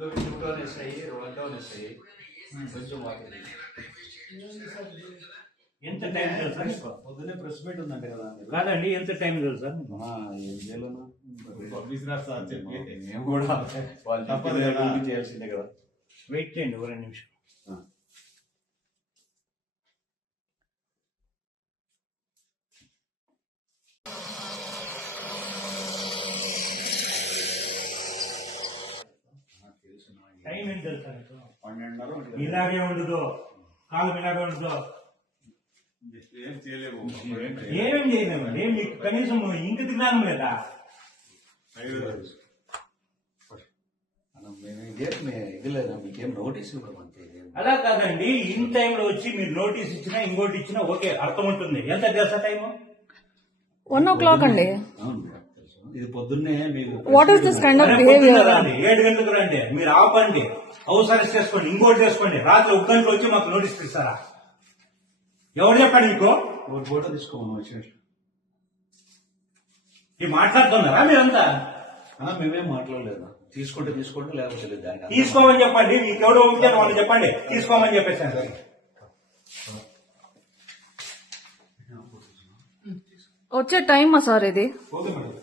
ఎంత టైం తెలుసా? పొద్దున్నే ప్రెస్ మీట్ ఉందంటే కదా. కాదండి, ఎంత టైం తెలుసా? ఏం చేయాలన్నా మేము కూడా తప్పదు కదా, చేయాల్సిందే కదా. వెయిట్ చేయండి ఒక 2 నిమిషం. టైం ఏం తెలుసా? 12:30 ఇలాగే ఉండదు, కాలం ఇలాగే ఉండదు. ఏం చేయలేము. ఏమేం చేయలేమండి, మీకు కనీసం ఇంక జ్ఞానం లేదా? ఇది లేదా మీకేం నోటీస్ ఇవ్వమంటే? అలా కాదండి, ఇన్ టైంలో వచ్చి మీరు నోటీస్ ఇచ్చినా ఇంకోటి ఇచ్చినా ఓకే, అర్థం ఉంటుంది. ఎంత తెలుసా టైము? 1 o'clock అండి. ఇది పొద్దున్నే మీకు what is this kind of behaviour? 7 గంటలకు రండి, మీరు ఆపండి, హౌస్ అరెస్ట్ చేసుకోండి, ఇంకోటి చేసుకోండి. రాత్రి 1 గంటలో వచ్చి మాకు నోటీస్ ఇస్తారా? ఎవరు చెప్పండి మీకు? ఒక ఫోటో తీసుకోమని వచ్చినట్లు మీరు మాట్లాడుతున్నారా మీరంతా? మేమేం మాట్లాడలేదు. తీసుకుంటే తీసుకోండి, లేకపోతే లేదు. దానికి తీసుకోమని చెప్పండి, మీకు ఎవడో ఉంటే వాళ్ళు చెప్పండి, తీసుకోమని చెప్పేసాను. వచ్చే టైమా సార్ ఇది? Okay madam.